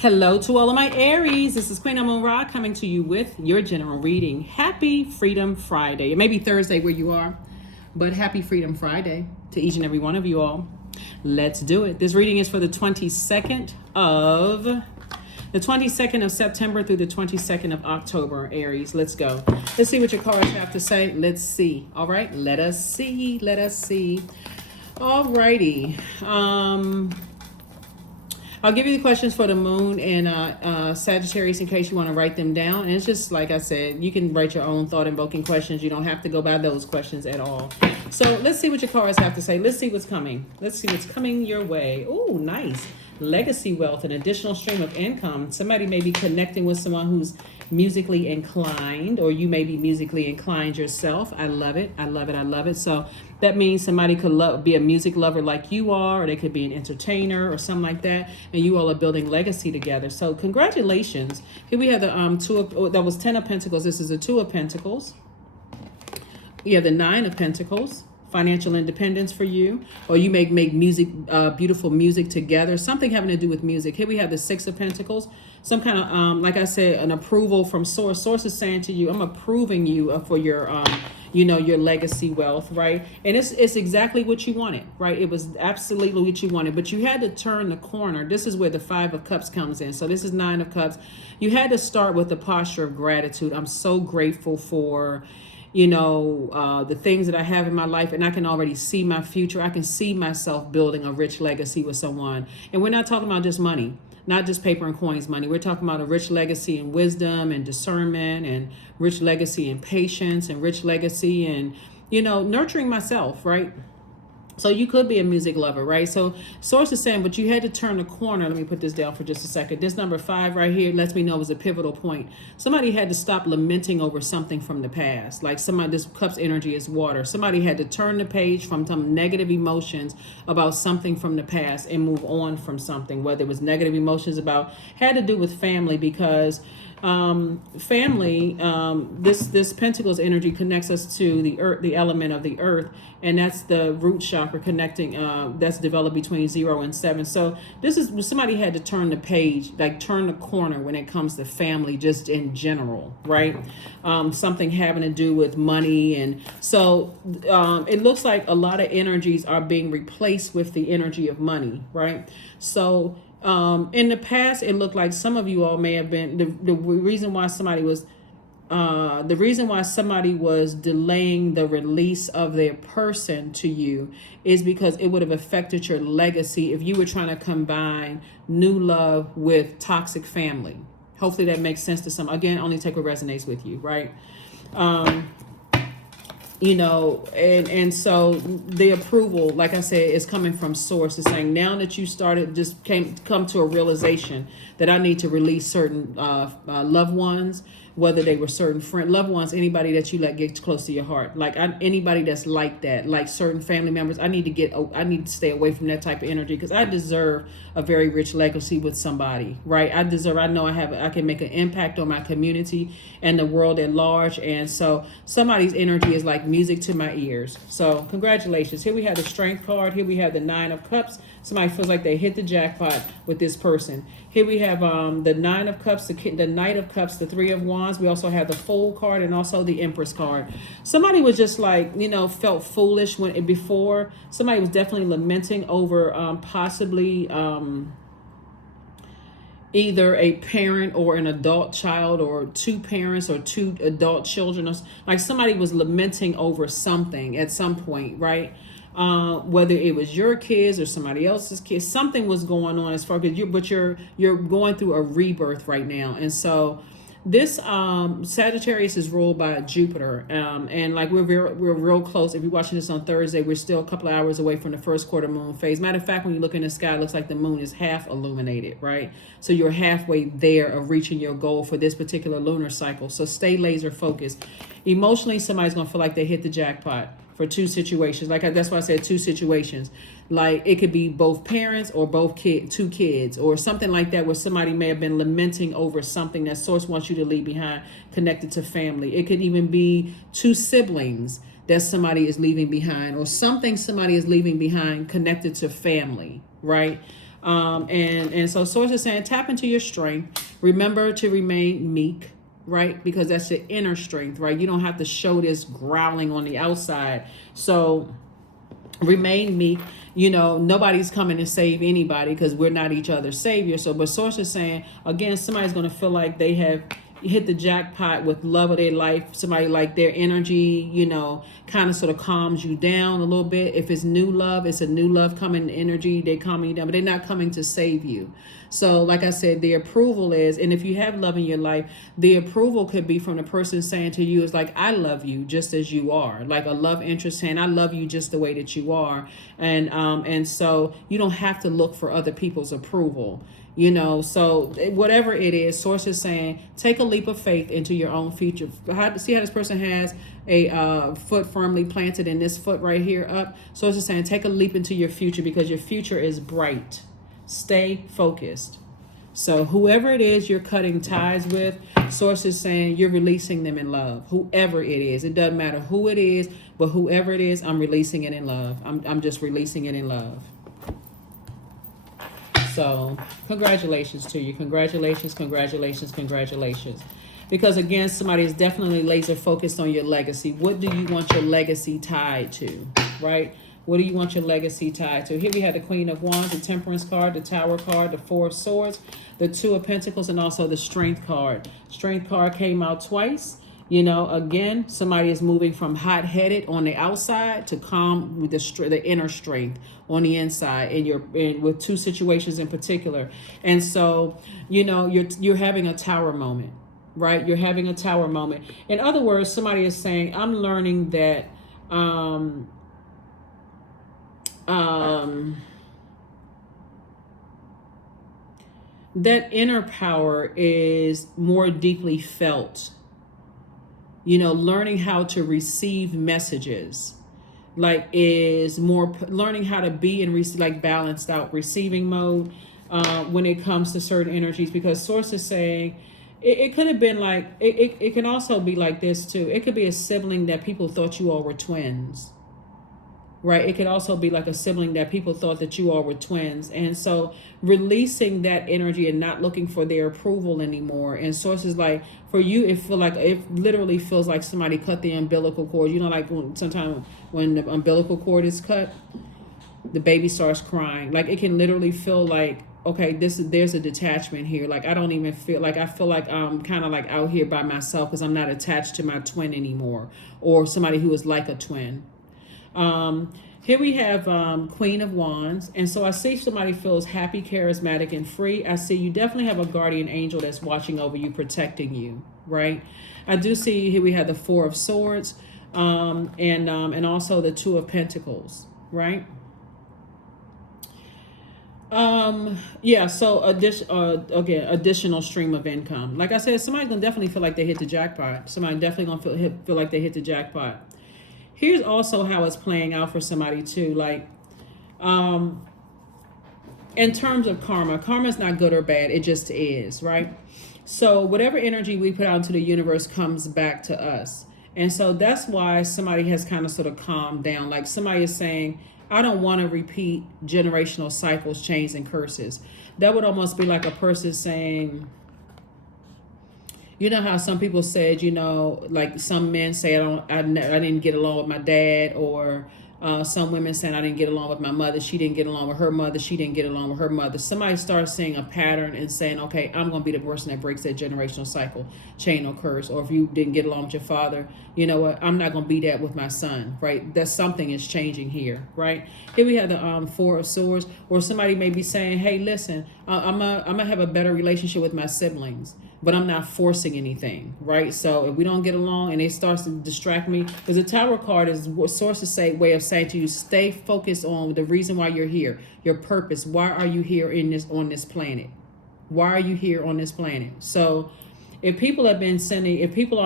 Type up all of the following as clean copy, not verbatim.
Hello to all of my Aries. This is Queen Amun Ra coming to you with your general reading. Happy Freedom Friday. It may be Thursday where you are, but happy Freedom Friday to each and every one of you all. Let's do it. This reading is for the 22nd of September through the 22nd of October, Aries. Let's go. Let's see what your cards have to say. Let's see. All right. Let us see. Let us see. All righty. I'll give you the questions for the moon and Sagittarius in case you want to write them down. And it's just like I said, you can write your own thought-invoking questions. You don't have to go by those questions at all. So let's see what your cards have to say. Let's see what's coming. Let's see what's coming your way. Oh, nice. Legacy wealth, an additional stream of income. Somebody may be connecting with someone who's musically inclined, or you may be musically inclined yourself. I love it. I love it. I love it. So that means somebody could be a music lover like you are, or they could be an entertainer or something like that, and you all are building legacy together. So congratulations. Here we have the that was 10 of Pentacles. This is the 2 of Pentacles. We have the 9 of Pentacles. Financial independence for you, or you may make music, beautiful music together, something having to do with music. Here we have the 6 of Pentacles, some kind of like I said, an approval from source. Source is saying to you, I'm approving you for your your legacy wealth, right? And it's exactly what you wanted, right? It was absolutely what you wanted, but you had to turn the corner. This is where the 5 of Cups comes in. So this is 9 of Cups. You had to start with the posture of gratitude. I'm so grateful for the things that I have in my life, and I can already see my future. I can see myself building a rich legacy with someone. And we're not talking about just money, not just paper and coins money. We're talking about a rich legacy in wisdom and discernment, and rich legacy in patience, and rich legacy in, nurturing myself, right? So you could be a music lover, right? So source is saying, but you had to turn the corner. Let me put this down for just a second. This number 5 right here lets me know it was a pivotal point. Somebody had to stop lamenting over something from the past. Like this cup's energy is water. Somebody had to turn the page from some negative emotions about something from the past and move on from something, whether it was negative emotions had to do with family, because family, this Pentacles energy connects us to the earth, the element of the earth, and that's the root chakra connecting, that's developed between 0 and 7. So this is somebody had to turn the page, like turn the corner when it comes to family, just in general, right? Something having to do with money. And so it looks like a lot of energies are being replaced with the energy of money, right? So in the past, it looked like some of you all may have been the reason why somebody was delaying the release of their person to you is because it would have affected your legacy if you were trying to combine new love with toxic family. Hopefully that makes sense to some. Again, only take what resonates with you, right? And so the approval, like I said, is coming from source. It's saying now that you started, come to a realization that I need to release certain loved ones, whether they were certain loved ones, anybody that you let get close to your heart, like anybody that's like that, like certain family members. I need to stay away from that type of energy, because I deserve a very rich legacy with somebody, right? I know I can make an impact on my community and the world at large. And so somebody's energy is like music to my ears. So congratulations. Here we have the Strength card. Here we have the 9 of Cups. Somebody feels like they hit the jackpot with this person. Here we have the 9 of Cups, the Knight of Cups, the 3 of Wands. We also have the Fool card and also the Empress card. Somebody was just like, felt foolish before. Somebody was definitely lamenting over possibly either a parent or an adult child, or 2 parents or 2 adult children. Or, like somebody was lamenting over something at some point, right? Whether it was your kids or somebody else's kids, something was going on as far as you're going through a rebirth right now. And so this Sagittarius is ruled by Jupiter, and like we're real close. If you're watching this on Thursday, we're still a couple of hours away from the first quarter moon phase. Matter of fact, when you look in the sky, it looks like the moon is half illuminated, right? So you're halfway there of reaching your goal for this particular lunar cycle. So stay laser focused. Emotionally, somebody's gonna feel like they hit the jackpot for 2 situations. That's why I said 2 situations. Like it could be both parents or 2 kids or something like that, where somebody may have been lamenting over something that source wants you to leave behind, connected to family. It could even be 2 siblings that somebody is leaving behind, or something somebody is leaving behind connected to family, right? And so source is saying tap into your strength. Remember to remain meek, right? Because that's your inner strength, right? You don't have to show this growling on the outside. So remain meek. Nobody's coming to save anybody because we're not each other's savior. So, but source is saying, again, somebody's going to feel like they have hit the jackpot with love of their life. Somebody like their energy, kind of sort of calms you down a little bit. If it's new love, it's a new love coming energy. They calming you down, but they're not coming to save you. So like I said, the approval is, and if you have love in your life, the approval could be from the person saying to you is like, I love you just as you are. Like a love interest saying, I love you just the way that you are. And so you don't have to look for other people's approval. So whatever it is, source is saying, take a leap of faith into your own future. See how this person has a foot firmly planted in this foot right here up. Source is saying, take a leap into your future because your future is bright. Stay focused. So whoever it is you're cutting ties with, source is saying you're releasing them in love. Whoever it is, it doesn't matter who it is, but whoever it is, I'm releasing it in love. I'm just releasing it in love. So congratulations to you. Congratulations, congratulations, congratulations. Because again, somebody is definitely laser focused on your legacy. What do you want your legacy tied to, right? What do you want your legacy tied to? Here we have the Queen of Wands, the Temperance card, the Tower card, the Four of Swords, the Two of Pentacles, and also the Strength card. Strength card came out twice. Again, somebody is moving from hot-headed on the outside to calm with the inner strength on the inside, and with two situations in particular. And so, you're having a tower moment, right? You're having a tower moment. In other words, somebody is saying, I'm learning that that inner power is more deeply felt. Learning how to receive messages, is more learning how to be in balanced out receiving mode when it comes to certain energies. Because source is saying it could have been it can also be like this too. It could be a sibling that people thought you all were twins. Right. It could also be like a sibling that people thought that you all were twins. And so releasing that energy and not looking for their approval anymore. And sources for you, it literally feels like somebody cut the umbilical cord. Sometimes when the umbilical cord is cut, the baby starts crying. It can literally feel like, okay, there's a detachment here. I don't even feel I feel like I'm kind of out here by myself because I'm not attached to my twin anymore, or somebody who is like a twin. Here we have Queen of Wands. And so I see somebody feels happy, charismatic, and free. I see you definitely have a guardian angel that's watching over you, protecting you, right? I do see here we have the Four of Swords and also the Two of Pentacles, right? So additional stream of income. Like I said, somebody's gonna definitely feel like they hit the jackpot. Somebody definitely gonna feel like they hit the jackpot. Here's also how it's playing out for somebody too. In terms of karma is not good or bad. It just is, right? So whatever energy we put out into the universe comes back to us. And so that's why somebody has kind of sort of calmed down. Somebody is saying, I don't want to repeat generational cycles, chains, and curses. That would almost be like a person saying, how some people said, some men say I didn't get along with my dad, or some women saying I didn't get along with my mother. She didn't get along with her mother. She didn't get along with her mother. Somebody starts seeing a pattern and saying, okay, I'm going to be the person that breaks that generational cycle, chain, or curse. Or if you didn't get along with your father, you know what? I'm not going to be that with my son, right? That something is changing here, right? Here we have the Four of Swords, or somebody may be saying, hey, listen, I'm gonna have a better relationship with my siblings, but I'm not forcing anything, right? So if we don't get along and it starts to distract me, because the Tower card is what sources say, way of saying to you, stay focused on the reason why you're here, your purpose. Why are you here on this planet? Why are you here on this planet? So if people have been sending, if people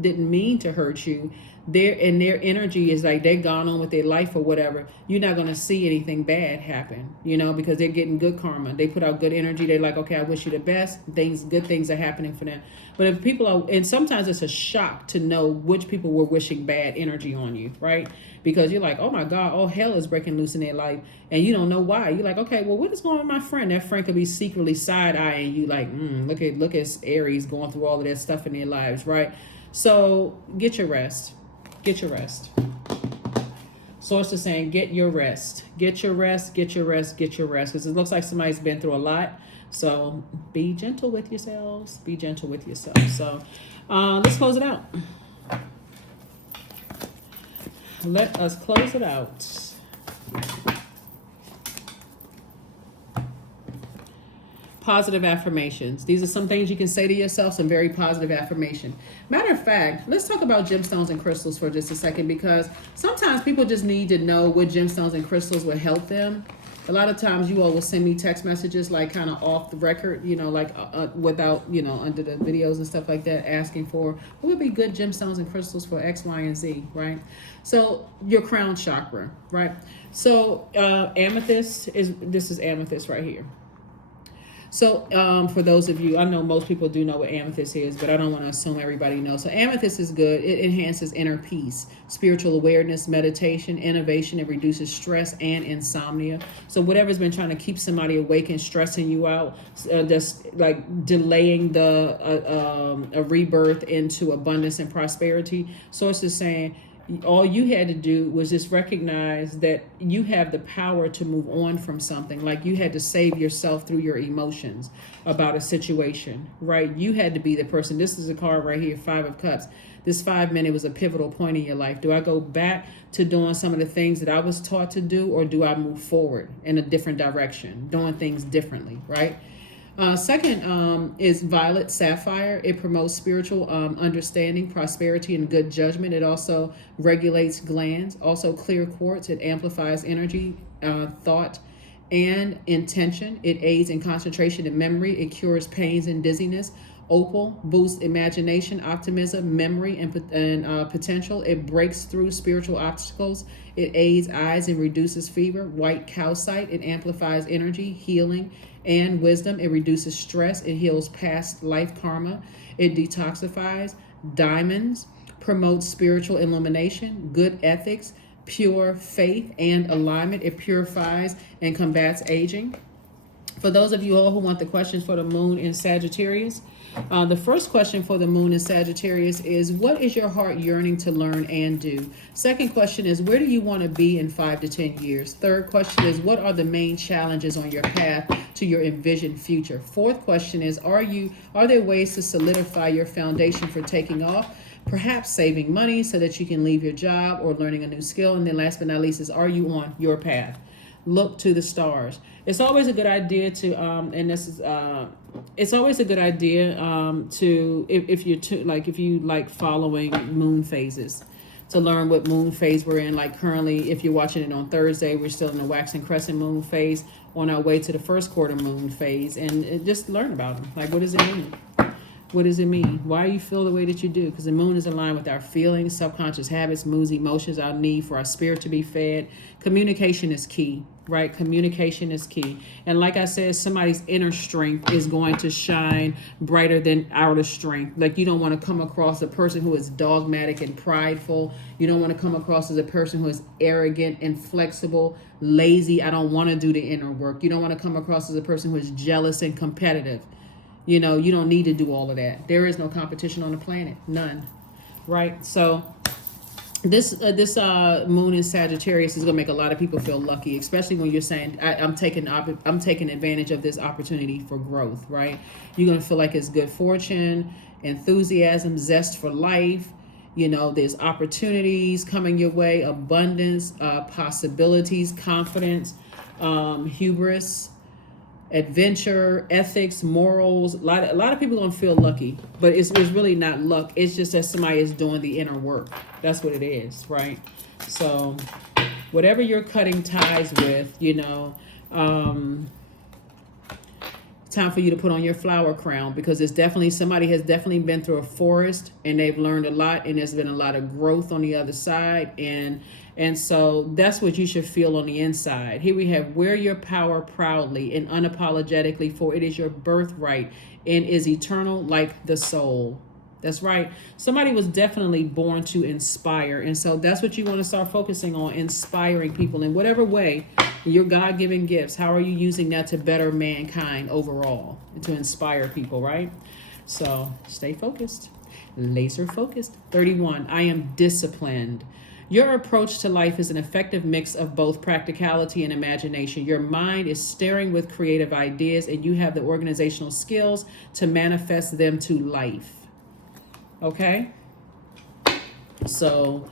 didn't mean to hurt you, their energy is like they're gone on with their life or whatever. You're not going to see anything bad happen, you know, because they're getting good karma. They put out good energy. They're like, okay, I wish you the best. Good things are happening for them. But if people are, and sometimes it's a shock to know which people were wishing bad energy on you, right? Because you're like, oh my God, all hell is breaking loose in their life. And you don't know why. You're like, okay, well, what is going on with my friend? That friend could be secretly side-eyeing you like, look at Aries going through all of that stuff in their lives, right? So get your rest. Get your rest. Source is saying, get your rest. Get your rest, get your rest, get your rest. Because it looks like somebody's been through a lot. So be gentle with yourselves. Be gentle with yourselves. So let's close it out. Let us close it out. Positive affirmations. These are some things you can say to yourself, some very positive affirmation. Matter of fact, let's talk about gemstones and crystals for just a second, because sometimes people just need to know what gemstones and crystals will help them. A lot of times you all will send me text messages like kind of off the record, you know, like without, you know, under the videos and stuff like that, asking for what would be good gemstones and crystals for X, Y, and Z, right? So your crown chakra, right? So amethyst this is amethyst right here. So for those of you, I know most people do know what amethyst is, but I don't want to assume everybody knows. So amethyst is good. It enhances inner peace, spiritual awareness, meditation, innovation. It reduces stress and insomnia. So whatever's been trying to keep somebody awake and stressing you out, just like delaying a rebirth into abundance and prosperity. Source is saying, all you had to do was just recognize that you have the power to move on from something. Like you had to save yourself through your emotions about a situation, right? You had to be the person. This is a card right here, 5 of Cups. This 5 minute was a pivotal point in your life. Do I go back to doing some of the things that I was taught to do, or do I move forward in a different direction, doing things differently, right? Second is violet sapphire. It promotes spiritual understanding, prosperity, and good judgment. It also regulates glands. Also clear quartz. It amplifies energy, thought, and intention. It aids in concentration and memory. It cures pains and dizziness. Opal boosts imagination, optimism, memory, and potential. It breaks through spiritual obstacles. It aids eyes and reduces fever. White calcite. It amplifies energy, healing, and wisdom. It reduces stress. It heals past life karma. It detoxifies. Diamonds promotes spiritual illumination, good ethics, pure faith, and alignment. It purifies and combats aging. For those of you all who want the questions for the moon in Sagittarius, the first question for the moon in Sagittarius is, what is your heart yearning to learn and do? Second question is, where do you want to be in 5 to 10 years? Third question is, what are the main challenges on your path to your envisioned future? Fourth question is, are there ways to solidify your foundation for taking off? Perhaps saving money so that you can leave your job or learning a new skill. And then last but not least is, are you on your path? Look to the stars. It's always a good idea to it's always a good idea to if you like following moon phases, to learn what moon phase we're in. Like currently, if you're watching it on Thursday, we're still in the waxing crescent moon phase, on our way to the first quarter moon phase, and just learn about them. Like, what does it mean? What does it mean? Why you feel the way that you do? Because the moon is aligned with our feelings, subconscious habits, moods, emotions, our need for our spirit to be fed. Communication is key, right? Communication is key. And like I said, somebody's inner strength is going to shine brighter than outer strength. Like, you don't want to come across a person who is dogmatic and prideful. You don't want to come across as a person who is arrogant, inflexible, lazy. I don't want to do the inner work. You don't want to come across as a person who is jealous and competitive. You know, you don't need to do all of that. There is no competition on the planet. None. Right? So this moon in Sagittarius is going to make a lot of people feel lucky, especially when you're saying, I'm taking advantage of this opportunity for growth, right? You're going to feel like it's good fortune, enthusiasm, zest for life. You know, there's opportunities coming your way, abundance, possibilities, confidence, hubris, adventure, ethics, morals. A lot of people are gonna feel lucky, but it's really not luck. It's just that somebody is doing the inner work. That's what it is, right? So whatever you're cutting ties with, you know, Time for you to put on your flower crown, because it's definitely, somebody has definitely been through a forest and they've learned a lot, and there's been a lot of growth on the other side. And so that's what you should feel on the inside. Here we have, wear your power proudly and unapologetically, for it is your birthright and is eternal like the soul. That's right. Somebody was definitely born to inspire. And so that's what you want to start focusing on, inspiring people in whatever way, your God-given gifts. How are you using that to better mankind overall and to inspire people, right? So stay focused, laser focused. 31, I am disciplined. Your approach to life is an effective mix of both practicality and imagination. Your mind is staring with creative ideas, and you have the organizational skills to manifest them to life. Okay, so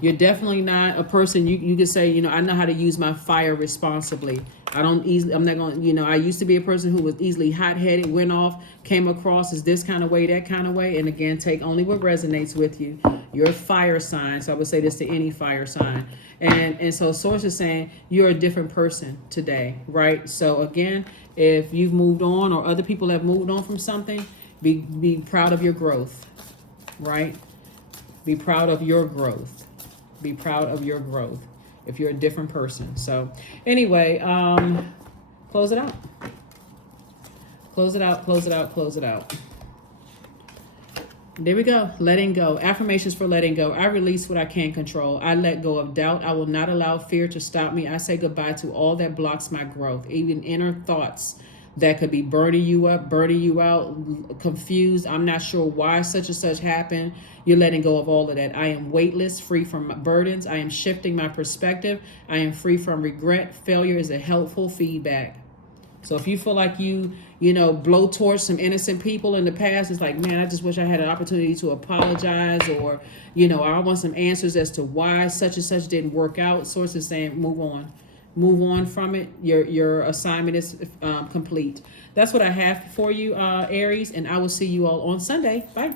you're definitely not a person, you could say, I know how to use my fire responsibly. I'm not going to, I used to be a person who was easily hot-headed, went off, came across as this kind of way, that kind of way. And again, take only what resonates with you. You're a fire sign. So I would say this to any fire sign. And so Source is saying you're a different person today, right? So again, if you've moved on or other people have moved on from something, be proud of your growth. Right? Be proud of your growth. Be proud of your growth if you're a different person. So anyway, close it out. Close it out, close it out, close it out. There we go. Letting go. Affirmations for letting go. I release what I can't control. I let go of doubt. I will not allow fear to stop me. I say goodbye to all that blocks my growth, even inner thoughts that could be burning you up, burning you out, confused. I'm not sure why such and such happened. You're letting go of all of that. I am weightless, free from burdens. I am shifting my perspective. I am free from regret. Failure is a helpful feedback. So if you feel like you blow torch some innocent people in the past, it's like, man, I just wish I had an opportunity to apologize, or, I want some answers as to why such and such didn't work out. Source is saying, move on. Move on from it. Your assignment is complete. That's what I have for you, Aries, and I will see you all on Sunday. Bye.